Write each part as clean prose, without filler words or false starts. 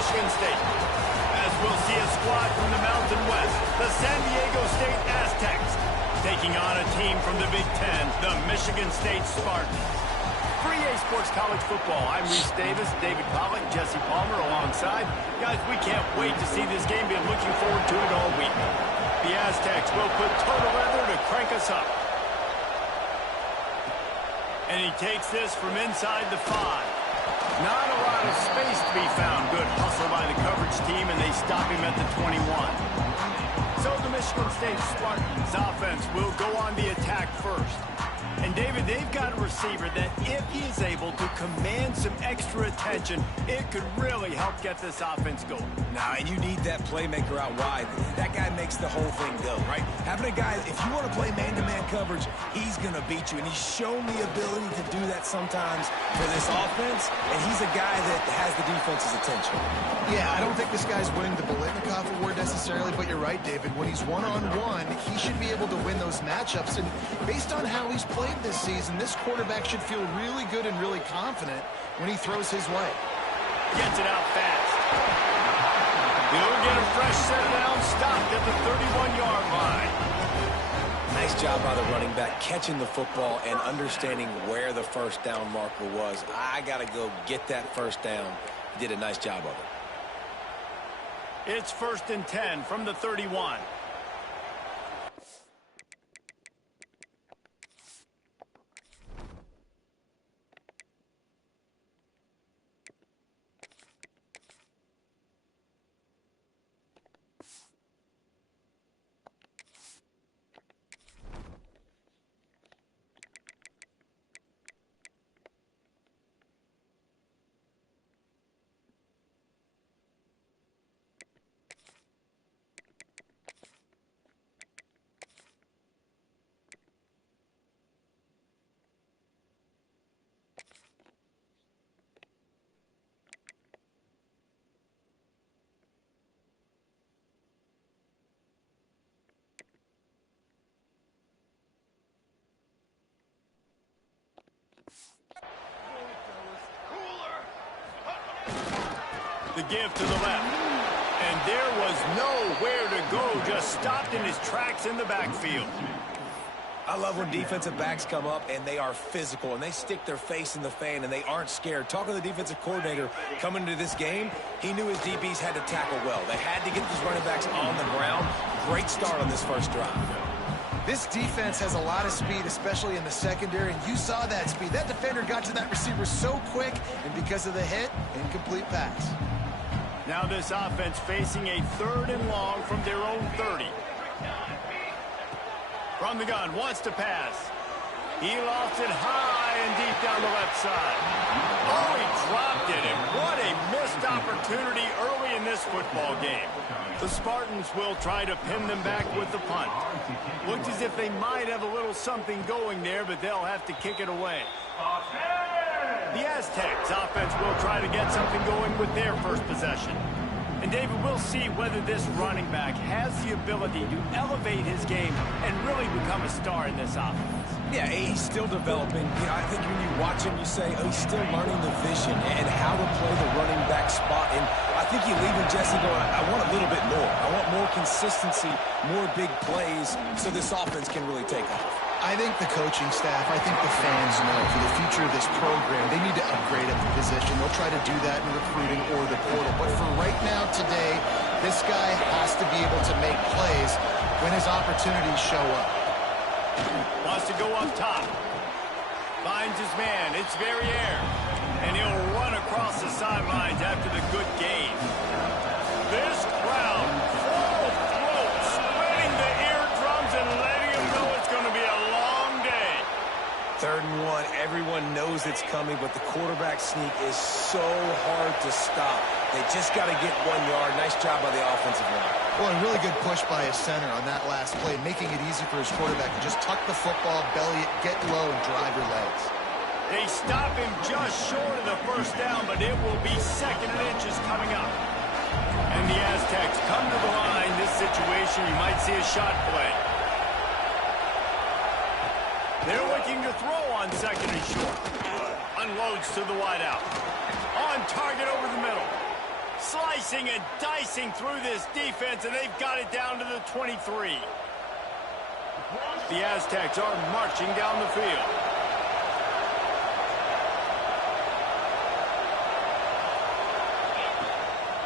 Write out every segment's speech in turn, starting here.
Michigan State. As we'll see a squad from the Mountain West, the San Diego State Aztecs, taking on a team from the Big Ten, the Michigan State Spartans. For EA Sports College Football, I'm Reese Davis, David Pollack, Jesse Palmer alongside. Guys, we can't wait to see this game. Been looking forward to it all week. The Aztecs will put total leather to crank us up. And he takes this from inside the 5. Not a lot of space to be found. Good hustle by the coverage team, and they stop him at the 21. So the Michigan State Spartans offense will go on the attack first. And, David, they've got a receiver that if he is able to command some extra attention, it could really help get this offense going. Nah, and you need that playmaker out wide. That guy makes the whole thing go, right? Having a guy, if you want to play man-to-man coverage, he's going to beat you. And he's shown the ability to do that sometimes for this offense, and he's a guy that has the defense's attention. Yeah, I don't think this guy's winning the Biletnikoff award necessarily, but you're right, David. When he's one-on-one, he should be able to win those matchups. And based on how he's played this season, this quarterback should feel really good and really confident when he throws his way. Gets it out fast. He'll get a fresh set down, stopped at the 31-yard line. Nice job by the running back, catching the football and understanding where the first down marker was. I got to go get that first down. He did a nice job of it. It's 1st and 10 from the 31. The give to the left. And there was nowhere to go, just stopped in his tracks in the backfield. I love when defensive backs come up and they are physical and they stick their face in the fan and they aren't scared. Talking to the defensive coordinator coming into this game, he knew his DBs had to tackle well. They had to get these running backs on the ground. Great start on this first drive. This defense has a lot of speed, especially in the secondary, and you saw that speed. That defender got to that receiver so quick, and because of the hit, incomplete pass. Now this offense facing a 3rd and long from their own 30. From the gun, wants to pass. He lofts it high and deep down the left side. Oh, he dropped it, and what a missed opportunity early in this football game. The Spartans will try to pin them back with the punt. Looks as if they might have a little something going there, but they'll have to kick it away. The Aztecs offense will try to get something going with their first possession. And, David, we'll see whether this running back has the ability to elevate his game and really become a star in this offense. Yeah, he's still developing. You know, I think when you watch him, you say, oh, he's still learning the vision and how to play the running back spot. And I think you leave him, Jesse, going, I want a little bit more. I want more consistency, more big plays so this offense can really take off. I think the coaching staff, I think the fans know for the future of this program, they need to upgrade at the position. They'll try to do that in recruiting or the portal. But for right now, today, this guy has to be able to make plays when his opportunities show up. Wants to go up top. Finds his man. It's Verrier. And he'll run across the sidelines after the good gain. This crowd, full throat, splitting the eardrums and letting him know it's going to be a long day. 3rd and 1. Everyone knows it's coming, but the quarterback sneak is so hard to stop. They just got to get 1 yard. Nice job by the offensive line. Well, a really good push by his center on that last play, making it easy for his quarterback to just tuck the football, belly it, get low, and drive your legs. They stop him just short of the first down, but it will be 2nd and inches coming up. And the Aztecs come to the line. This situation, you might see a shot play. They're looking to throw on 2nd and short. Unloads to the wideout. On target over the middle. Slicing and dicing through this defense, and they've got it down to the 23. The Aztecs are marching down the field.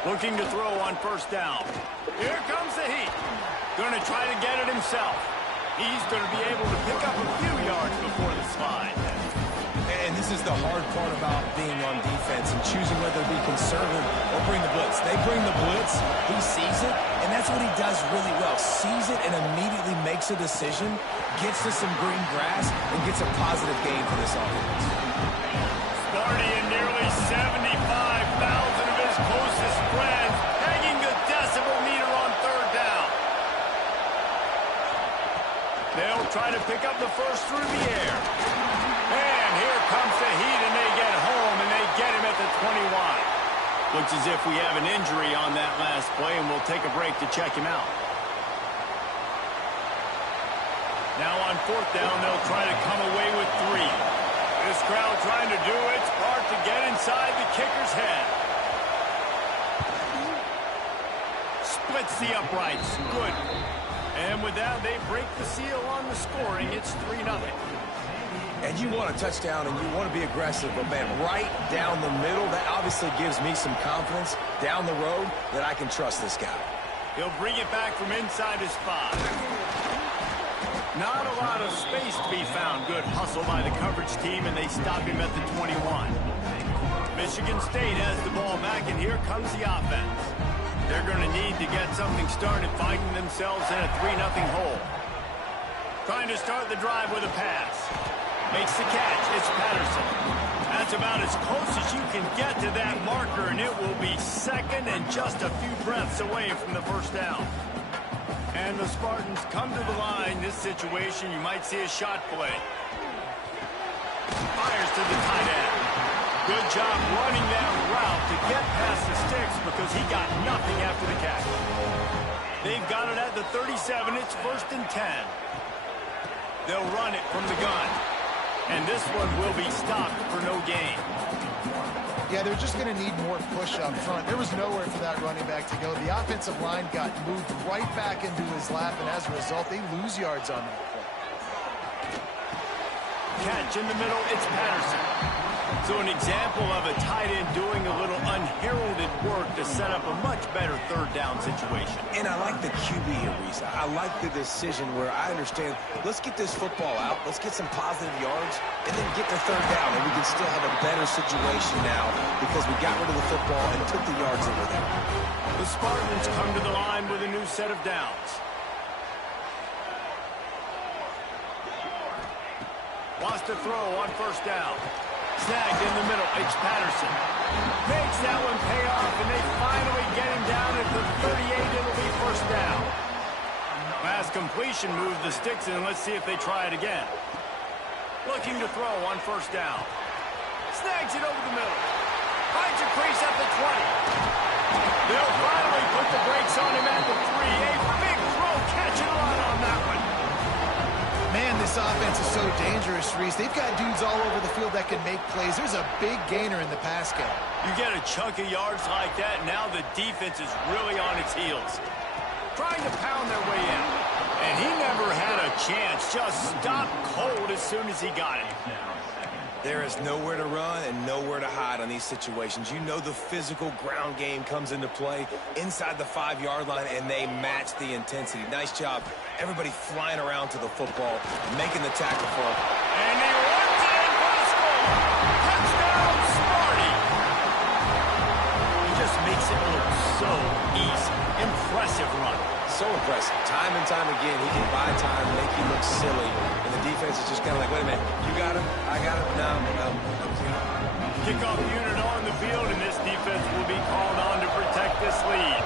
Looking to throw on first down. Here comes the heat. Going to try to get it himself. He's going to be able to pick up a few yards before the slide. And this is the hard part about being on defense and choosing whether to be conservative or bring the blitz. They bring the blitz, he sees it, and that's what he does really well. Sees it and immediately makes a decision, gets to some green grass, and gets a positive gain for this offense. Sparty and nearly 75,000 of his closest friends hanging the decibel meter on third down. They'll try to pick up the first through the air. And here comes the heat, and they get home, and they get him at the 21. Looks as if we have an injury on that last play, and we'll take a break to check him out. Now on fourth down, they'll try to come away with 3. This crowd trying to do its part to get inside the kicker's head. Splits the uprights. Good. And with that, they break the seal on the scoring. It's 3-0. And you want a touchdown and you want to be aggressive, but man, right down the middle, that obviously gives me some confidence down the road that I can trust this guy. He'll bring it back from inside his 5. Not a lot of space to be found. Good hustle by the coverage team, and they stop him at the 21. Michigan State has the ball back, and here comes the offense. They're going to need to get something started, finding themselves in a 3-0 hole. Trying to start the drive with a pass. Makes the catch. It's Patterson. That's about as close as you can get to that marker, and it will be second and just a few breaths away from the first down. And the Spartans come to the line. This situation, you might see a shot play. Fires to the tight end. Good job running that route to get past the sticks because he got nothing after the catch. They've got it at the 37. It's 1st and 10. They'll run it from the gun. And this one will be stopped for no gain. Yeah, they're just going to need more push up front. There was nowhere for that running back to go. The offensive line got moved right back into his lap, and as a result, they lose yards on that play. Catch in the middle, it's Patterson. So an example of a tight end doing a little unheralded work to set up a much better third down situation. And I like the QB here, Reese. I like the decision where I understand, let's get this football out, let's get some positive yards, and then get to third down, and we can still have a better situation now because we got rid of the football and took the yards that were there. The Spartans come to the line with a new set of downs. Wants to throw on first down. Snagged in the middle. It's Patterson. Makes that one pay off, and they finally get him down at the 38. It'll be first down. Pass completion moves the sticks in. Let's see if they try it again. Looking to throw on first down. Snags it over the middle. Finds a crease at the 20. They'll finally put the brakes on him at the 3. A big throw, catch and run on that one. Man, this offense is so dangerous, Reese. They've got dudes all over the field that can make plays. There's a big gainer in the pass game. You get a chunk of yards like that, now the defense is really on its heels. Trying to pound their way in. And he never had a chance. Just stopped cold as soon as he got it. There is nowhere to run and nowhere to hide on these situations. You know the physical ground game comes into play inside the 5-yard line, and they match the intensity. Nice job. Everybody flying around to the football, making the tackle for him. And he runs it in for the score. Touchdown, Sparty. He just makes it look so easy. Impressive run. So impressive. Time and time again, he can buy time, make you look silly. And the defense is just kind of like, wait a minute, you got him? I got him? No. Kickoff unit on the field, and this defense will be called on to protect this lead.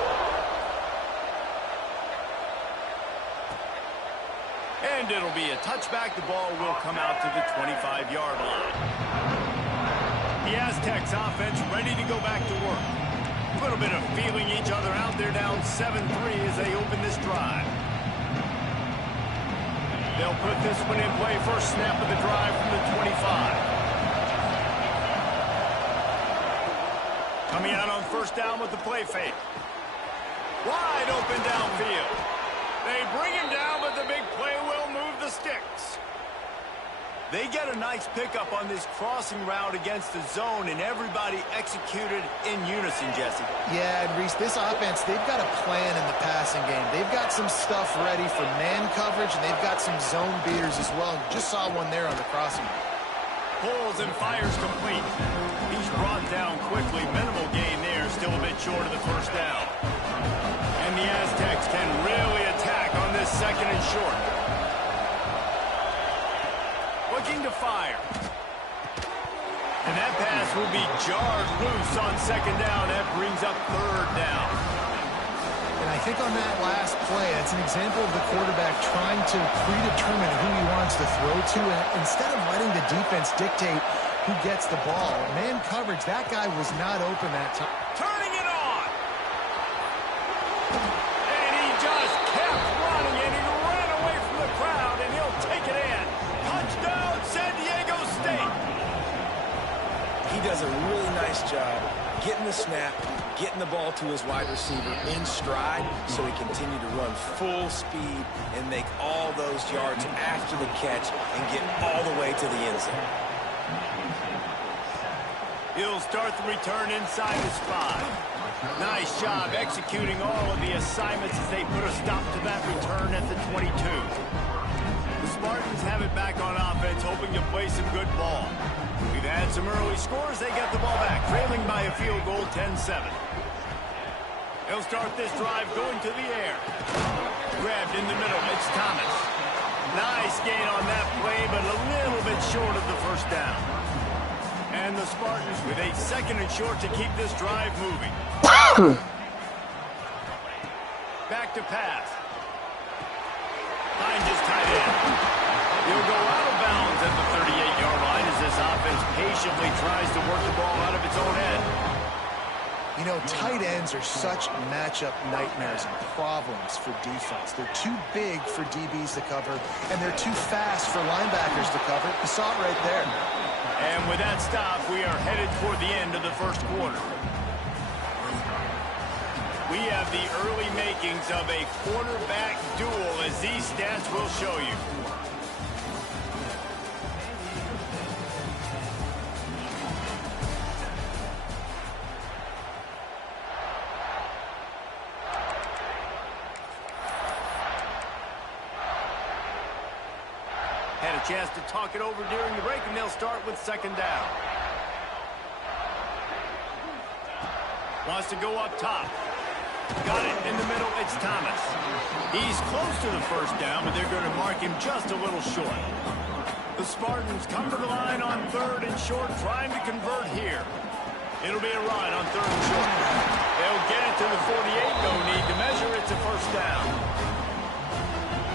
And it'll be a touchback. The ball will come out to the 25-yard line. The Aztecs offense ready to go back to work. A little bit of feeling each other out. They're down 7-3 as they open this drive. They'll put this one in play. First snap of the drive from the 25. Coming out on first down with the play fake. Wide open downfield. They bring him down, but the big play will move the sticks. They get a nice pickup on this crossing route against the zone, and everybody executed in unison, Jesse. Yeah, and Reese, this offense, they've got a plan in the passing game. They've got some stuff ready for man coverage, and they've got some zone beaters as well. Just saw one there on the crossing. Pulls and fires complete. He's brought down quickly. Minimal gain there, still a bit short of the first down. And the Aztecs can really attack on this second and short. Looking to fire. And that pass will be jarred loose on second down. That brings up third down. And I think on that last play, it's an example of the quarterback trying to predetermine who he wants to throw to. And instead of letting the defense dictate who gets the ball, man coverage, that guy was not open that time. Turning it on. And he just kept running, and he ran away from the crowd, and he'll take it in. Touchdown, San Diego State. He does a really nice job getting the snap, getting the ball to his wide receiver in stride so he continue to run full speed and make all those yards after the catch and get all the way to the end zone. He'll start the return inside his 5. Nice job executing all of the assignments as they put a stop to that return at the 22. The Spartans have it back on offense, hoping to play some good ball. We've had some early scores. They get the ball back, trailing by a field goal, 10-7. They'll start this drive going to the air. Grabbed in the middle. It's Thomas. Nice gain on that play, but a little bit short of the first down. And the Spartans with a second and short to keep this drive moving. Back to pass. Finds his tight end. He'll go out of bounds at the 38-yard line as this offense patiently tries to work the ball out of its own end. You know, tight ends are such matchup nightmares and problems for defense. They're too big for DBs to cover, and they're too fast for linebackers to cover. You saw it right there. And with that stop, we are headed toward the end of the first quarter. We have the early makings of a quarterback duel, as these stats will show you. Had a chance to talk it over during the break, and they'll start with second down. Wants to go up top. Got it in the middle. It's Thomas. He's close to the first down, but they're going to mark him just a little short. The Spartans come to the line on third and short, trying to convert here. It'll be a run on third and short. They'll get it to the 48. No need to measure. It's a first down.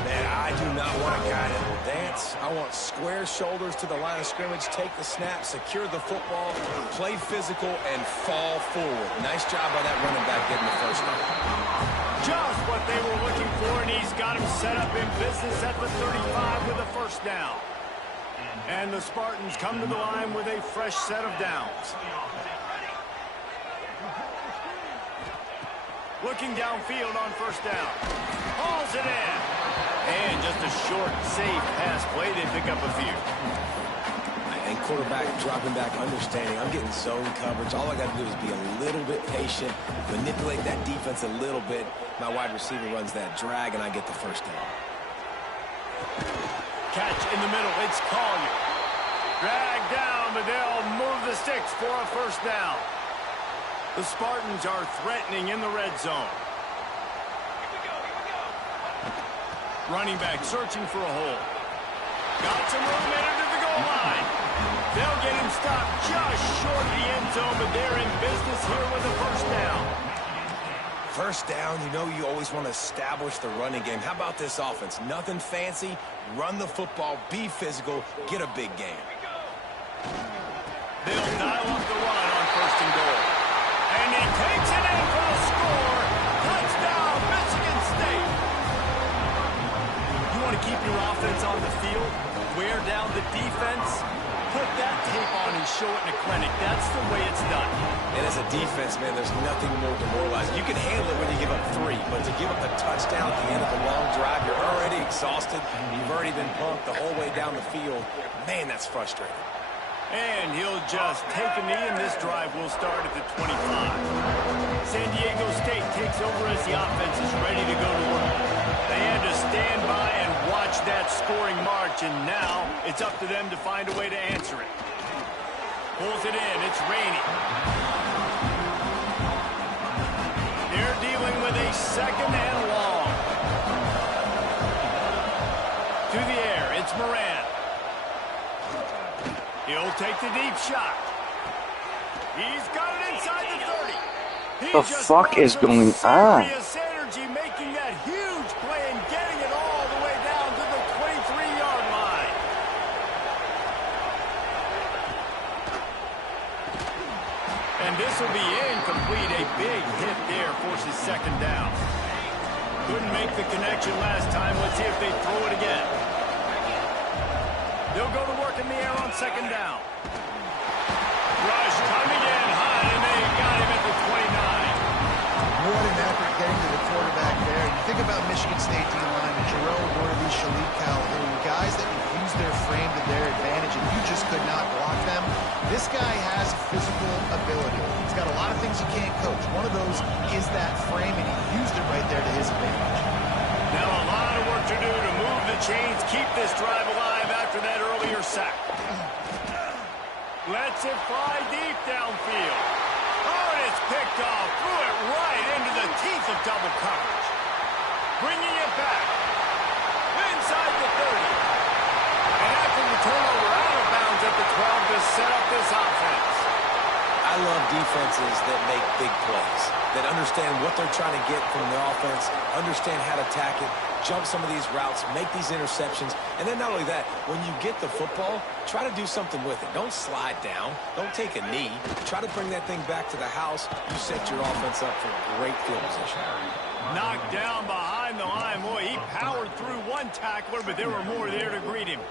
Man, I do not want a guy that will dance. I want square shoulders to the line of scrimmage, take the snap, secure the football, play physical, and fall forward. Nice job by that running back getting the first down. Just what they were looking for, and he's got him set up in business at the 35 with a first down. And the Spartans come to the line with a fresh set of downs. Looking downfield on first down. Hauls it in. And just a short, safe pass play. They pick up a few. And quarterback dropping back, understanding I'm getting zone coverage. All I got to do is be a little bit patient, manipulate that defense a little bit. My wide receiver runs that drag, and I get the first down. Catch in the middle. It's Collier. Drag down, but they'll move the sticks for a first down. The Spartans are threatening in the red zone. Running back searching for a hole. Got some room into the goal line. They'll get him stopped just short of the end zone, but they're in business here with a first down. First down, you know you always want to establish the running game. How about this offense? Nothing fancy. Run the football, be physical, get a big gain. They'll dial up the run on first and goal. And he takes it in for the score. Touchdown, Michigan State. You want to keep your offense on the field, wear down the defense, put that tape on and show it in a clinic. That's the way it's done. And as a defense, man, there's nothing more demoralizing. You can handle it when you give up 3, but to give up the touchdown at the end of the long drive, you're already exhausted. You've already been pumped the whole way down the field. Man, that's frustrating. And he'll just take a knee, and this drive will start at the 25. San Diego State takes over as the offense is ready to go to work. They had to stand by and watch that scoring march, and now it's up to them to find a way to answer it. Pulls it in. It's raining. They're dealing with a second and long. To the air. It's Moran. He'll take the deep shot. He's got it inside the 30. The fuck is going on? Energy making that huge play and getting it all the way down to the 23-yard line. And this will be incomplete. A big hit there forces second down. Couldn't make the connection last time. Let's see if they throw it again. They'll go to work in the air on second down. Rush coming in high, and they got him at the 29. What an effort getting to the quarterback there. You think about Michigan State D-line, Jerome Worthy, Shalik Calhoun, guys that use their frame to their advantage, and you just could not block them. This guy has physical ability. He's got a lot of things you can't coach. One of those is that frame, and he used it right there to his advantage. Now a lot of work to do to move the chains, keep this drive alive after that earlier sack. Lets it fly deep downfield. Oh, and it's picked off. Threw it right into the teeth of double coverage. Bringing it back. Inside the 30. And after the turnover, out of bounds at the 12 to set up this offense. I love defenses that make big plays, that understand what they're trying to get from the offense, understand how to attack it, jump some of these routes, make these interceptions, and then not only that, when you get the football, try to do something with it. Don't slide down. Don't take a knee. Try to bring that thing back to the house. You set your offense up for great field position. Knocked down behind the line. Boy, he powered through one tackler, but there were more there to greet him.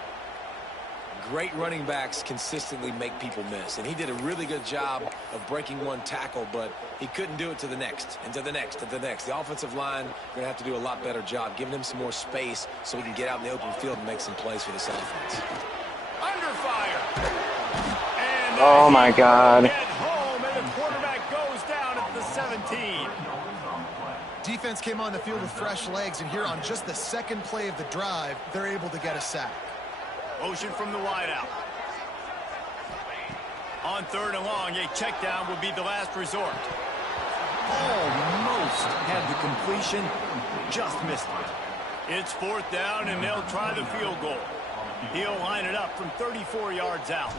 Great running backs consistently make people miss, and he did a really good job of breaking one tackle, but he couldn't do it to the next, and to the next, and to the next. The offensive line going to have to do a lot better job, giving him some more space so he can get out in the open field and make some plays for this offense. Under fire. And oh my God. Get home, and the quarterback goes down at the 17. Defense came on the field with fresh legs, and here on just the second play of the drive, they're able to get a sack. Motion from the wideout. On third and long, a check down will be the last resort. Almost had the completion, just missed it. It's fourth down, and they'll try the field goal. He'll line it up from 34 yards out.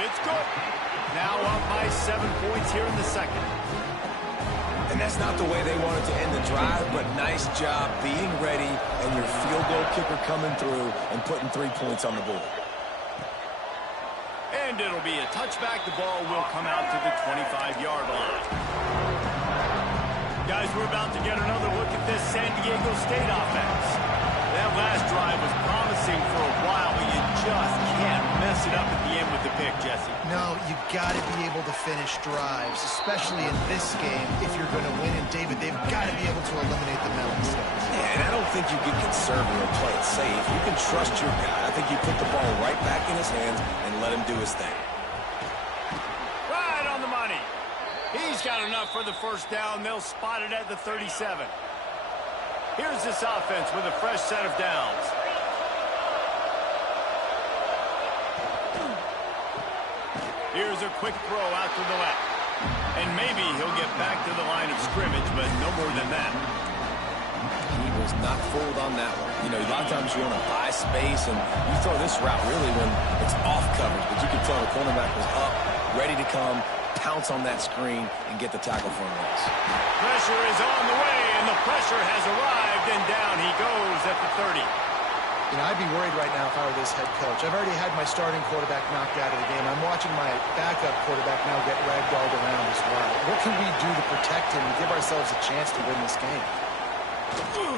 It's good. Now up by 7 points here in the second. And that's not the way they wanted to end the drive, but nice job being ready and your field goal kicker coming through and putting 3 points on the board. And it'll be a touchback. The ball will come out to the 25-yard line. Guys, we're about to get another look at this San Diego State offense. That last drive was promising for a while, but you just can't mess it up at the end with the pick, Jesse. No, you got to be able to finish drives, especially in this game if you're going to win. And, David, they've got to be able to eliminate the mental mistakes. Yeah, and I don't think you get conservative or play it safe. You can trust your guy. I think you put the ball right back in his hands and let him do his thing. Right on the money. He's got enough for the first down. They'll spot it at the 37. Here's this offense with a fresh set of downs. Here's a quick throw out to the left. And maybe he'll get back to the line of scrimmage, but no more than that. He was not fooled on that one. You know, a lot of times you want to buy space, and you throw this route really when it's off coverage. But you can tell the cornerback was up, ready to come, pounce on that screen, and get the tackle for a loss. Pressure is on the way, and the pressure has arrived, and down he goes at the 30. You know, I'd be worried right now if I were this head coach. I've already had my starting quarterback knocked out of the game. I'm watching my backup quarterback now get ragdolled around as well. What can we do to protect him and give ourselves a chance to win this game?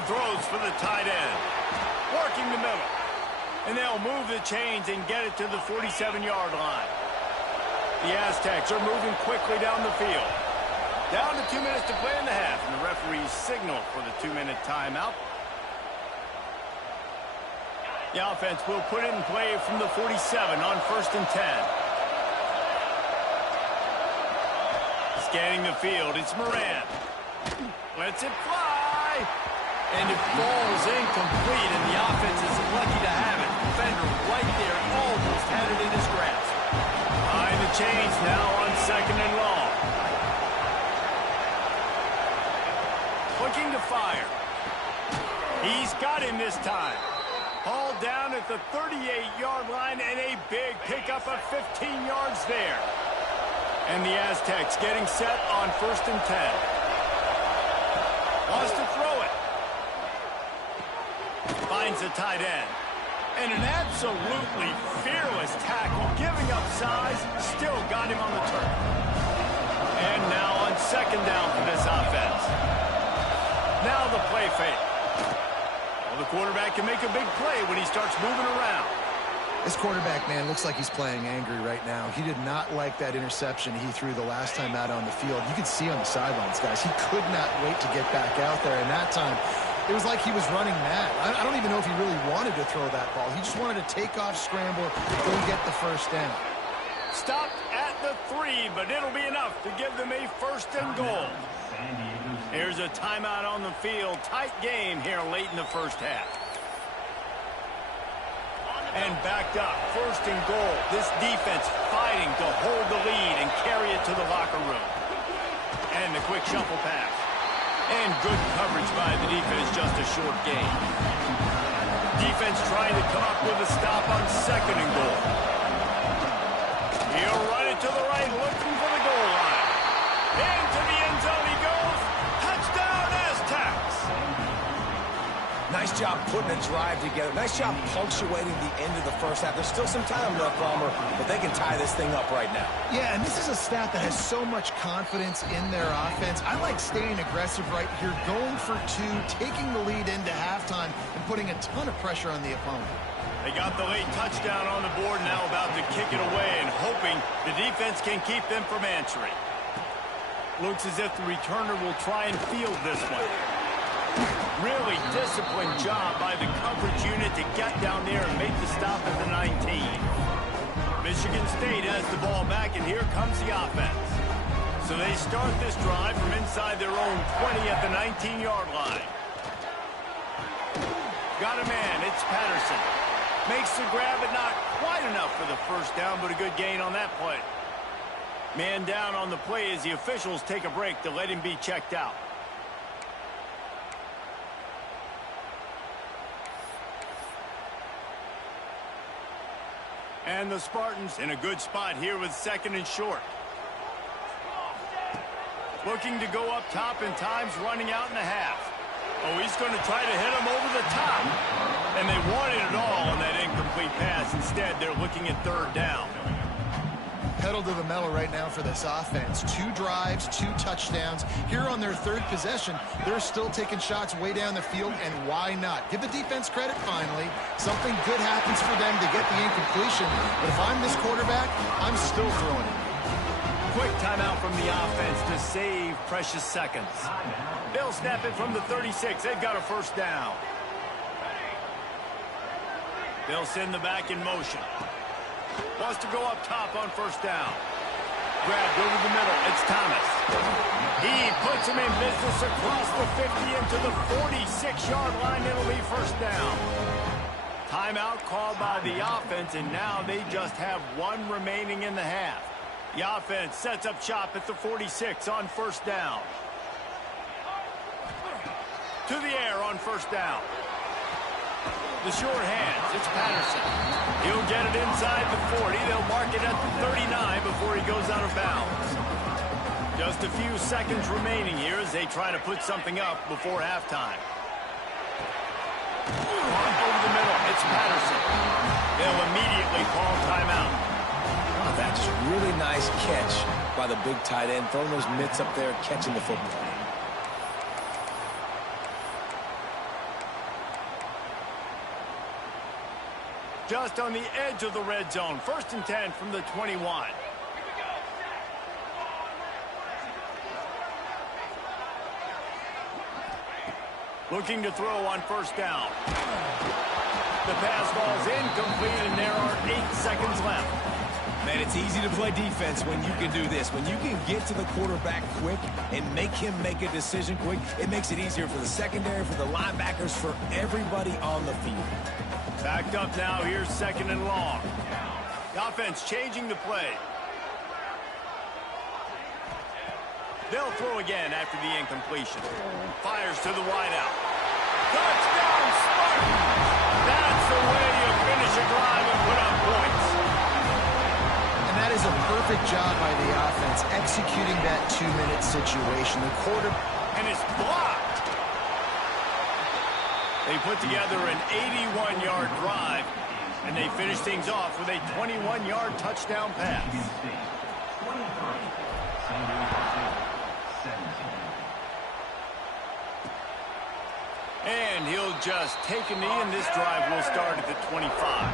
Throws for the tight end. Working the middle. And they'll move the chains and get it to the 47-yard line. The Aztecs are moving quickly down the field. Down to 2 minutes to play in the half, and the referees signal for the 2-minute timeout. The offense will put it in play from the 47 on 1st and 10. Scanning the field, it's Moran. Lets it fly. And it falls incomplete, and the offense is lucky to have it. Defender right there, almost had it in his grasp. Behind the chains now on 2nd and long. Looking to fire. He's got him this time. Hauled down at the 38-yard line, and a big pickup of 15 yards there. And the Aztecs getting set on 1st and 10. Wants to throw it. Finds the tight end. And an absolutely fearless tackle, giving up size, still got him on the turf. And now on 2nd down for this offense. Now the play fake. Well, the quarterback can make a big play when he starts moving around. This quarterback, man, looks like he's playing angry right now. He did not like that interception he threw the last time out on the field. You could see on the sidelines, guys. He could not wait to get back out there, and that time it was like he was running mad. I don't even know if he really wanted to throw that ball. He just wanted to take off, scramble, go get the first down. Stopped at the 3, but it'll be enough to give them a 1st and goal. Here's a timeout on the field. Tight game here late in the first half. And backed up, 1st and goal. This defense fighting to hold the lead and carry it to the locker room. And the quick shuffle pass. And good coverage by the defense, just a short gain. Defense trying to come up with a stop on 2nd and goal. He'll run it to the right, looking for the goal line. Into the end zone he goes. Touchdown, Aztecs! Nice job putting a drive together. Nice job punctuating the end of the first half. There's still some time left, Palmer, but they can tie this thing up right now. Yeah, and this is a staff that has so much confidence in their offense. I like staying aggressive right here, going for 2, taking the lead into halftime, and putting a ton of pressure on the opponent. They got the late touchdown on the board, now about to kick it away and hoping the defense can keep them from answering. Looks as if the returner will try and field this one. Really disciplined job by the coverage unit to get down there and make the stop at the 19. Michigan State has the ball back, and here comes the offense. So they start this drive from inside their own 20 at the 19-yard line. Got a man, it's Patterson. Makes the grab, but not quite enough for the first down, but a good gain on that play. Man down on the play as the officials take a break to let him be checked out. And the Spartans in a good spot here with 2nd and short. Looking to go up top, and time's running out in the half. Oh, he's going to try to hit him over the top. And they wanted it all on that incomplete pass. Instead, they're looking at 3rd down. Pedal to the metal right now for this offense. 2 drives, 2 touchdowns. Here on their 3rd possession, they're still taking shots way down the field, and why not? Give the defense credit finally. Something good happens for them to get the incompletion. But if I'm this quarterback, I'm still throwing it. Quick timeout from the offense to save precious seconds. They'll snap it from the 36. They've got a 1st down. They'll send the back in motion. Wants to go up top on 1st down. Grabbed over the middle. It's Thomas. He puts him in business across the 50 into the 46-yard line. It'll be 1st down. Timeout called by the offense, and now they just have 1 remaining in the half. The offense sets up shop at the 46 on 1st down. To the air on 1st down. The short hands, it's Patterson. He'll get it inside the 40. They'll mark it at the 39 before he goes out of bounds. Just a few seconds remaining here as they try to put something up before halftime. Over the middle, it's Patterson. They'll immediately call timeout. Oh, that's just really nice catch by the big tight end, throwing those mitts up there, catching the football. Just on the edge of the red zone. 1st and 10 from the 21. Looking to throw on 1st down. The pass falls incomplete, and there are 8 seconds left. Man, it's easy to play defense when you can do this. When you can get to the quarterback quick and make him make a decision quick, it makes it easier for the secondary, for the linebackers, for everybody on the field. Backed up now. Here's 2nd and long. The offense changing the play. They'll throw again after the incompletion. Fires to the wideout. Touchdown, Spartans! That's the way you finish a drive and put up points. And that is a perfect job by the offense, executing that 2-minute situation. The quarter... And it's blocked. They put together an 81-yard drive, and they finish things off with a 21-yard touchdown pass. And he'll just take a knee, and this drive will start at the 25.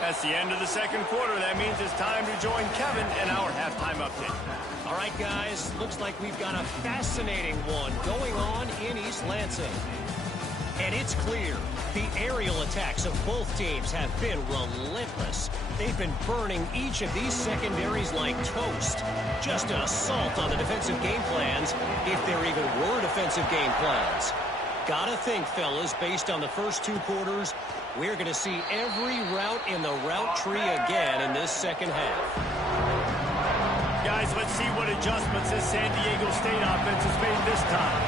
That's the end of the 2nd quarter. That means it's time to join Kevin in our halftime update. All right, guys, looks like we've got a fascinating one going on in East Lansing. And it's clear the aerial attacks of both teams have been relentless. They've been burning each of these secondaries like toast. Just an assault on the defensive game plans, if there even were defensive game plans. Gotta think, fellas, based on the first 2 quarters, we're going to see every route in the route tree again in this 2nd half. Guys, let's see what adjustments this San Diego State offense has made this time.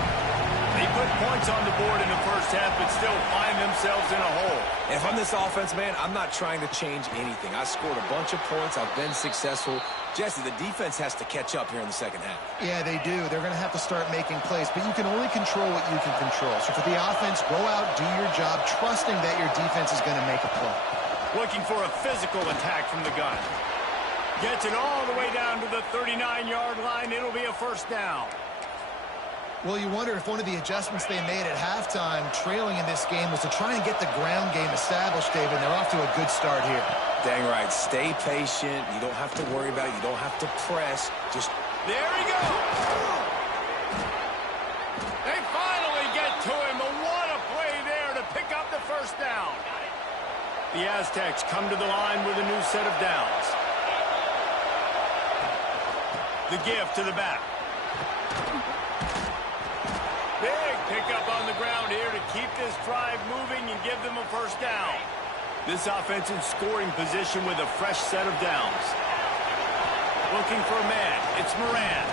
They put points on the board in the 1st half, but still find themselves in a hole. If I'm this offense, man, I'm not trying to change anything. I scored a bunch of points. I've been successful. Jesse, the defense has to catch up here in the 2nd half. Yeah, they do. They're going to have to start making plays, but you can only control what you can control. So for the offense, go out, do your job, trusting that your defense is going to make a play. Looking for a physical attack from the gun. Gets it all the way down to the 39-yard line. It'll be a 1st down. Well, you wonder if one of the adjustments they made at halftime, trailing in this game, was to try and get the ground game established, David. They're off to a good start here. Dang right. Stay patient. You don't have to worry about it. You don't have to press. Just... There he goes! They finally get to him. But what a play there to pick up the 1st down. The Aztecs come to the line with a new set of downs. The give to the back. Big pickup on the ground here to keep this drive moving and give them a 1st down. This offense in scoring position with a fresh set of downs. Looking for a man. It's Moran.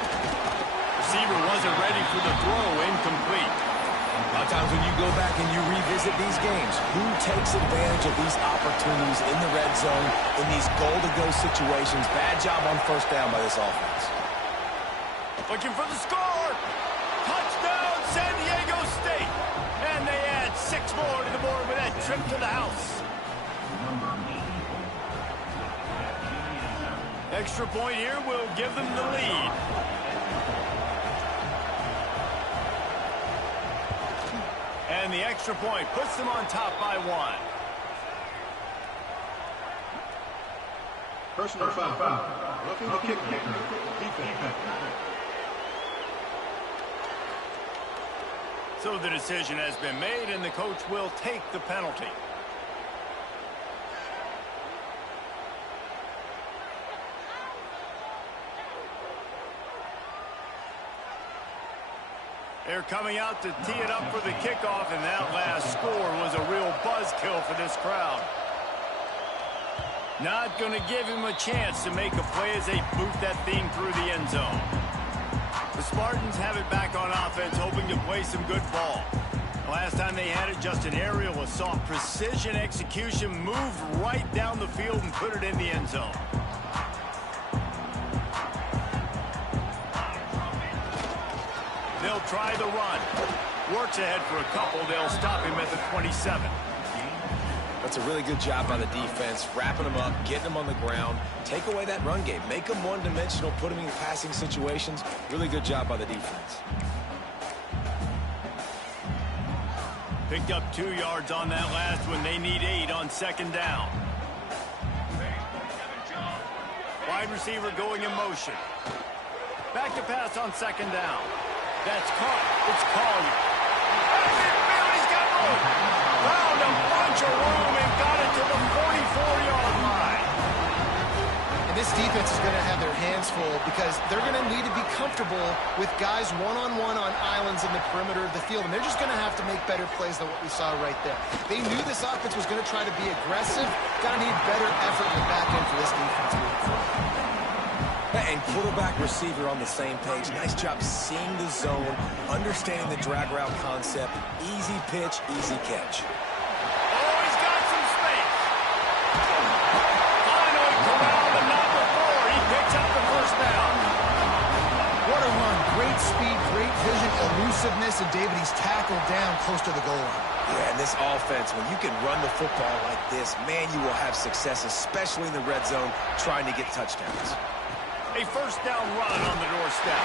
Receiver wasn't ready for the throw. Incomplete. A lot of times when you go back and you revisit these games, who takes advantage of these opportunities in the red zone, in these goal-to-go situations? Bad job on 1st down by this offense. Looking for the score. Touchdown, San Diego State. And they add 6 more to the board with that trip to the house. Extra point here will give them the lead. And the extra point puts them on top by 1. Personal foul. Looking to kick defense. So the decision has been made, and the coach will take the penalty. They're coming out to tee it up for the kickoff, and that last score was a real buzzkill for this crowd. Not going to give him a chance to make a play as they boot that thing through the end zone. The Spartans have it back on offense, hoping to play some good ball. The last time they had it, just an aerial assault. Precision execution, moved right down the field and put it in the end zone. They'll try the run. Works ahead for a couple. They'll stop him at the 27. That's a really good job by the defense, wrapping them up, getting them on the ground, take away that run game, make them one-dimensional, put them in passing situations. Really good job by the defense. Picked up 2 yards on that last one. They need 8 on second down. Wide receiver going in motion. Back to pass on second down. That's caught. It's Collier. He's got room. Found a bunch of room and got it to the 44-yard line. And this defense is going to have their hands full because they're going to need to be comfortable with guys one-on-one on islands in the perimeter of the field. And they're just going to have to make better plays than what we saw right there. They knew this offense was going to try to be aggressive. Got to need better effort in the back end for this defense moving forward. And quarterback receiver on the same page. Nice job seeing the zone, understanding the drag route concept. Easy pitch, easy catch. Oh, he's got some space. Finally corralled and not before. He picks up the first down. What a run. Great speed, great vision, elusiveness, and David, he's tackled down close to the goal line. Yeah, and this offense, when you can run the football like this, man, you will have success, especially in the red zone, trying to get touchdowns. A first down run on the doorstep.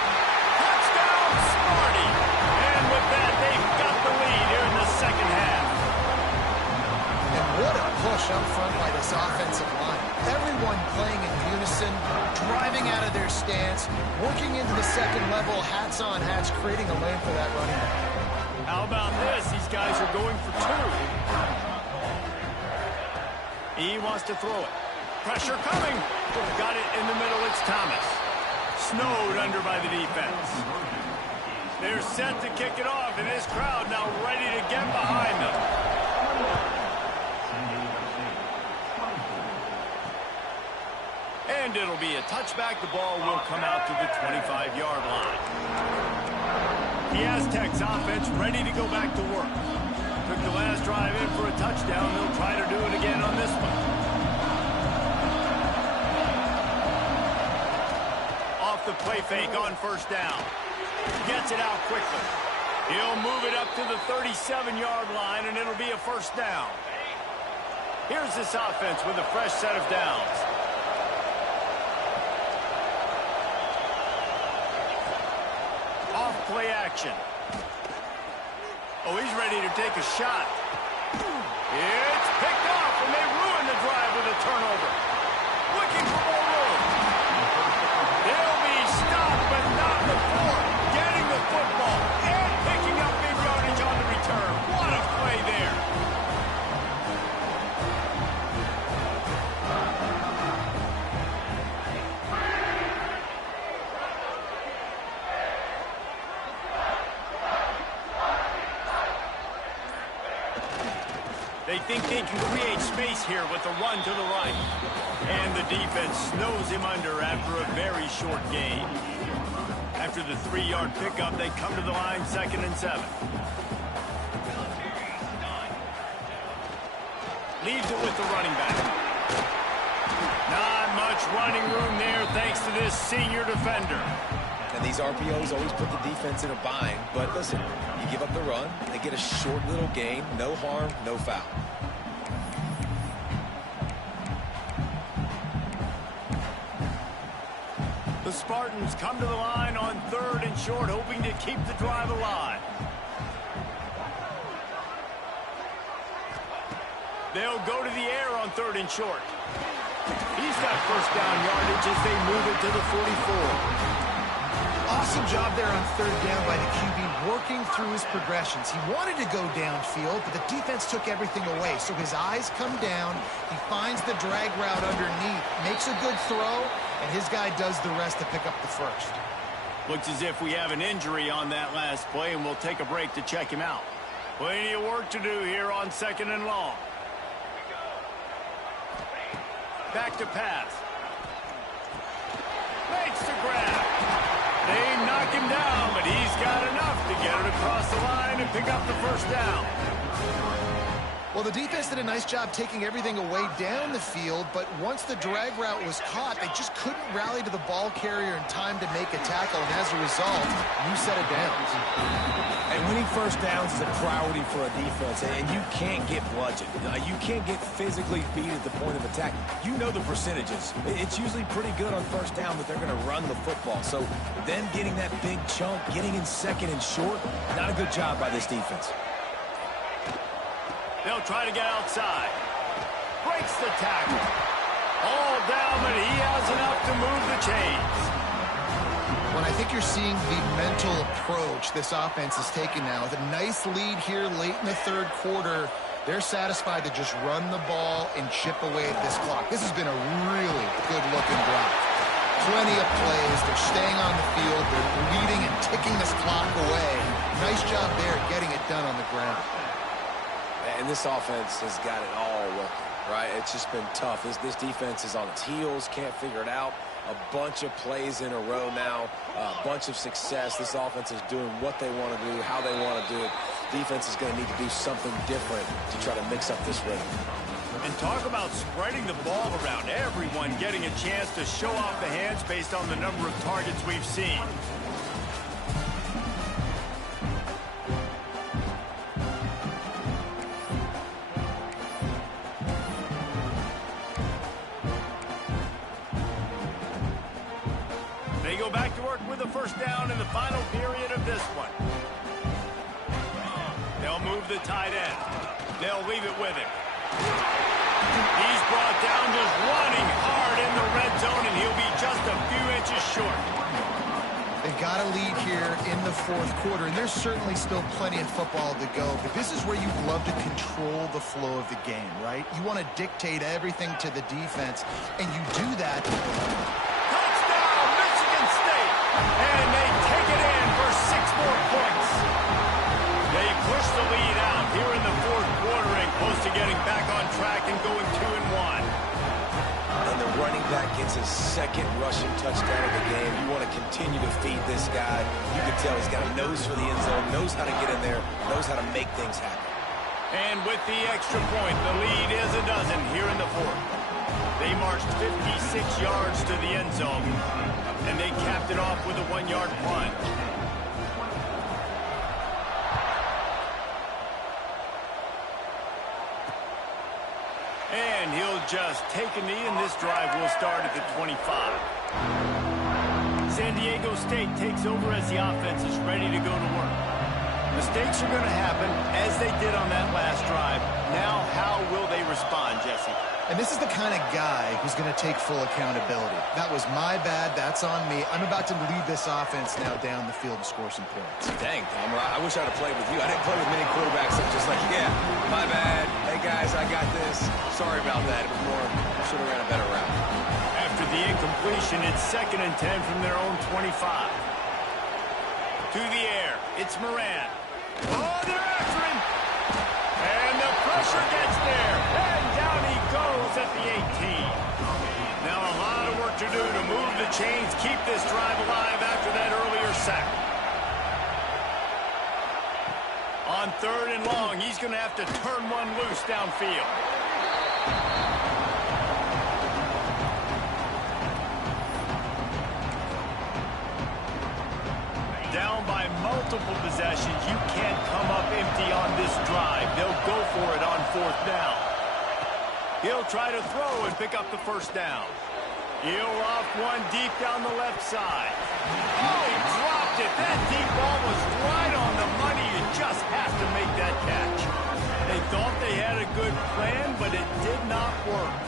Touchdown, Smarty! And with that, they've got the lead here in the second half. And what a push up front by this offensive line. Everyone playing in unison, driving out of their stance, working into the second level, hats on hats, creating a lane for that running back. How about this? These guys are going for 2. He wants to throw it. Pressure coming. Got it in the middle. It's Thomas. Snowed under by the defense. They're set to kick it off, and this crowd now ready to get behind them. And it'll be a touchback. The ball will come out to the 25-yard line. The Aztecs offense ready to go back to work. Took the last drive in for a touchdown. They'll try to do it again on this one. The play fake on first down. Gets it out quickly. He'll move it up to the 37-yard line, and it'll be a first down. Here's this offense with a fresh set of downs. Off play action. Oh, he's ready to take a shot. It's picked off, and they ruin the drive with a turnover. Looking for more room. They'll be stopped, but not before getting the football and picking up big yardage on the return. What a play there. They think they can create space here with the run to the right. And the defense snows him under after a very short gain. After the 3-yard pickup, they come to the line 2nd and 7. Leaves it with the running back. Not much running room there thanks to this senior defender. And these RPOs always put the defense in a bind. But listen, you give up the run, they get a short little gain, no harm, no foul. The Spartans come to the line on 3rd and short, hoping to keep the drive alive. They'll go to the air on 3rd and short. He's got first down yardage as they move it to the 44. Awesome job there on 3rd down by the QB, working through his progressions. He wanted to go downfield, but the defense took everything away. So his eyes come down, he finds the drag route underneath, makes a good throw, and his guy does the rest to pick up the first. Looks as if we have an injury on that last play, and we'll take a break to check him out. Plenty of work to do here on 2nd and long. Back to pass. Makes the grab. They knock him down, but he's got enough to get it across the line and pick up the first down. Well, the defense did a nice job taking everything away down the field, but once the drag route was caught, they just couldn't rally to the ball carrier in time to make a tackle, and as a result, you set it down. And winning first downs is a priority for a defense, and you can't get bludgeoned. You can't get physically beat at the point of attack. You know the percentages. It's usually pretty good on first down that they're going to run the football. So them getting that big chunk, getting in second and short, not a good job by this defense. They'll try to get outside. Breaks the tackle. All down, but he has enough to move the chains. When I think you're seeing the mental approach this offense is taking now, with a nice lead here late in the third quarter, they're satisfied to just run the ball and chip away at this clock. This has been a really good-looking drive. Plenty of plays. They're staying on the field. They're leading and ticking this clock away. Nice job there getting it done on the ground. And this offense has got it all working, right? It's just been tough. This defense is on its heels, can't figure it out. A bunch of plays in a row now, a bunch of success. This offense is doing what they want to do, how they want to do it. Defense is going to need to do something different to try to mix up this rhythm. And talk about spreading the ball around. Everyone getting a chance to show off the hands based on the number of targets we've seen. They go back to work with a first down in the final period of this one. They'll move the tight end. They'll leave it with him. He's brought down just running hard in the red zone, and he'll be just a few inches short. They've got a lead here in the fourth quarter, and there's certainly still plenty of football to go, but this is where you'd love to control the flow of the game, right? You want to dictate everything to the defense, and you do that. And they take it in for 6 more points. They push the lead out here in the fourth quarter and close to getting back on track and going 2-1. And the running back gets his second rushing touchdown of the game. You want to continue to feed this guy. You can tell he's got a nose for the end zone, knows how to get in there, knows how to make things happen. And with the extra point, the lead is a dozen here in the fourth. They marched 56 yards to the end zone, and they capped it off with a 1-yard punt. And he'll just take a knee, and this drive will start at the 25. San Diego State takes over as the offense is ready to go to work. Mistakes are going to happen, as they did on that last drive. Now, how will they respond, Jesse? And this is the kind of guy who's going to take full accountability. That was my bad. That's on me. I'm about to lead this offense now down the field and score some points. Dang, Palmer, I wish I'd have played with you. I didn't play with many quarterbacks that just like, yeah, my bad. Hey, guys, I got this. Sorry about that. It was more, I should have ran a better route. After the incompletion, it's 2nd and 10 from their own 25. To the air, it's Moran. Oh, they're after him. And the pressure gets there. And down he goes at the 18. Now a lot of work to do to move the chains, keep this drive alive after that earlier sack. On 3rd and long, he's going to have to turn one loose downfield. Down by multiple possessions, you can't come up empty on this drive. They'll go for it on 4th down. He'll try to throw and pick up the first down. He'll off one deep down the left side. Oh, he dropped it. That deep ball was right on the money. You just have to make that catch. They thought they had a good plan, but it did not work.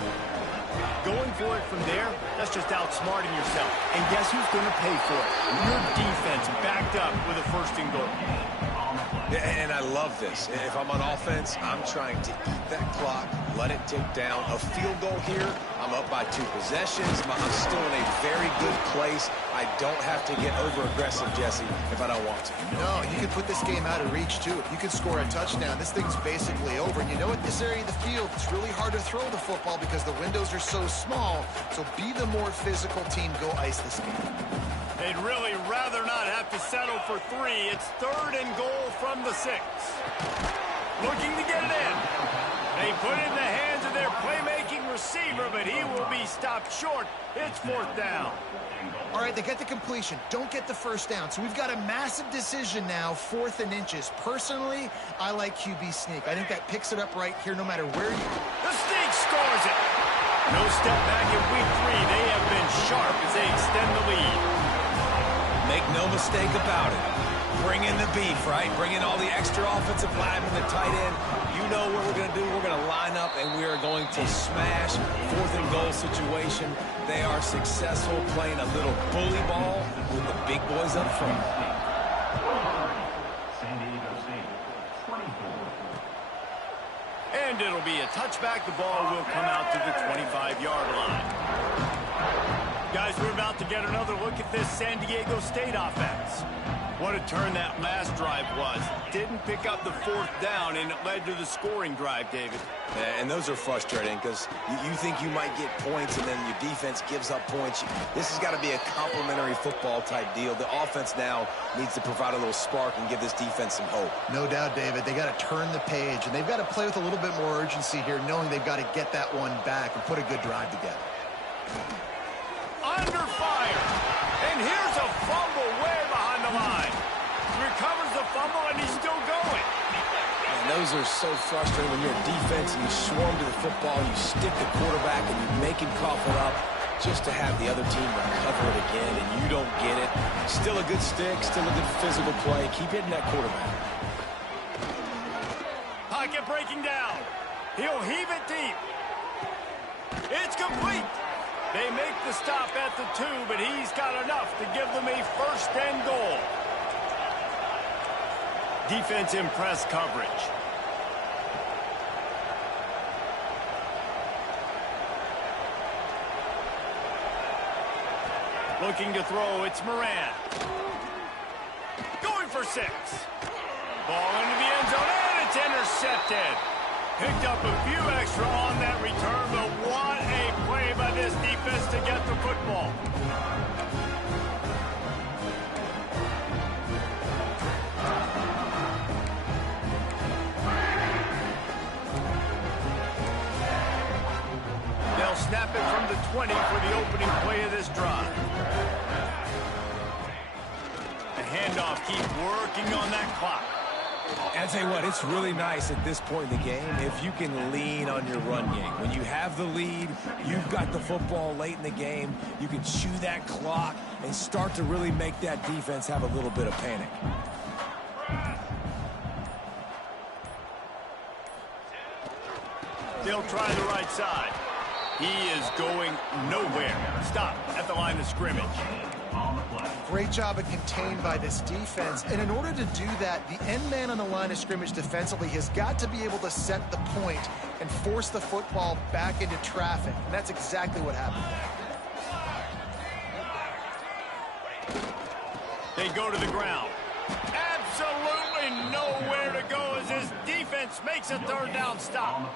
Going for it from there, that's just outsmarting yourself. And guess who's going to pay for it? Your defense backed up with a 1st and goal. And I love this. If I'm on offense, I'm trying to eat that clock, let it tick down. A field goal here, I'm up by 2 possessions. I'm still in a very good place. I don't have to get over-aggressive, Jesse, if I don't want to. No, you can put this game out of reach, too. If you can score a touchdown, this thing's basically over. And you know, at this area of the field, it's really hard to throw the football because the windows are so small. So be the more physical team. Go ice this game. They'd really rather not have to settle for 3. It's 3rd and goal from the 6. Looking to get it in. They put it in the hands of their playmaking receiver, but he will be stopped short. It's 4th down. All right, they get the completion. Don't get the first down. So we've got a massive decision now, 4th and inches. Personally, I like QB sneak. I think that picks it up right here no matter where you... The sneak scores it. No step back in week 3. They have been sharp as they extend the lead. Make no mistake about it. Bring in the beef, right? Bring in all the extra offensive linemen, the tight end. You know what we're going to do. We're going to line up, and we are going to smash 4th and goal situation. They are successful playing a little bully ball with the big boys up front. And it'll be a touchback. The ball will come out to the 25-yard line. Guys, we're about to get another look at this San Diego State offense. What a turn that last drive was. Didn't pick up the 4th down, and it led to the scoring drive, David. Yeah, and those are frustrating because you think you might get points, and then your defense gives up points. This has got to be a complimentary football type deal. The offense now needs to provide a little spark and give this defense some hope. No doubt, David. They got to turn the page, and they've got to play with a little bit more urgency here, knowing they've got to get that one back and put a good drive together. Under fire. And here's a fumble way behind the line. Recovers the fumble, and he's still going. And those are so frustrating when you're a defense and you swarm to the football, you stick the quarterback, and you make him cough it up just to have the other team recover it again, and you don't get it. Still a good stick, still a good physical play. Keep hitting that quarterback. Pocket breaking down. He'll heave it deep. It's complete. They make the stop at the 2, but he's got enough to give them a 1st and goal. Defense in press coverage. Looking to throw, it's Moran. Going for 6. Ball into the end zone, and it's intercepted. Picked up a few extra on that return, but what a play by this defense to get the football. They'll snap it from the 20 for the opening play of this drive. The handoff, keep working on that clock. And I tell you what, it's really nice at this point in the game if you can lean on your run game. When you have the lead, you've got the football late in the game, you can chew that clock and start to really make that defense have a little bit of panic. They'll try the right side. He is going nowhere. Stop at the line of scrimmage. Great job of contained by this defense. And in order to do that, the end man on the line of scrimmage defensively has got to be able to set the point and force the football back into traffic. And that's exactly what happened. They go to the ground. Absolutely nowhere to go as his defense makes a 3rd down stop.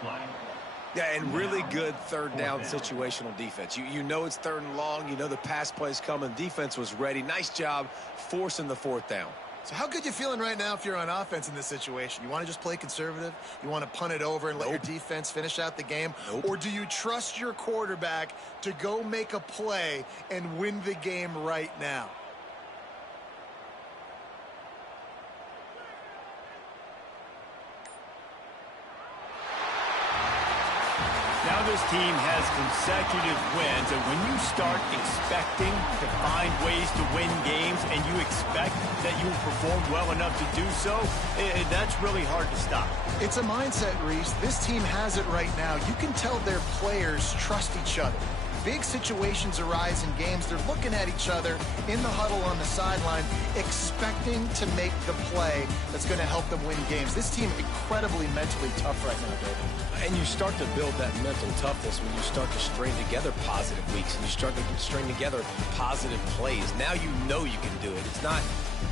Yeah, and really good 3rd down situational defense. You know it's 3rd and long. You know the pass play's coming. Defense was ready. Nice job forcing the 4th down. So how good you feeling right now if you're on offense in this situation? You want to just play conservative? You want to punt it over and let your defense finish out the game? Or do you trust your quarterback to go make a play and win the game right now? Now this team has consecutive wins, and when you start expecting to find ways to win games and you expect that you will perform well enough to do so, that's really hard to stop. It's a mindset, Reese. This team has it right now. You can tell their players trust each other. Big situations arise in games. They're looking at each other in the huddle on the sideline, expecting to make the play that's going to help them win games. This team incredibly mentally tough right now, David. And you start to build that mental toughness when you start to string together positive weeks and you start to string together positive plays. Now you know you can do it. It's not,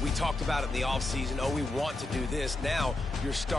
we talked about it in the offseason, oh, we want to do this. Now you're starting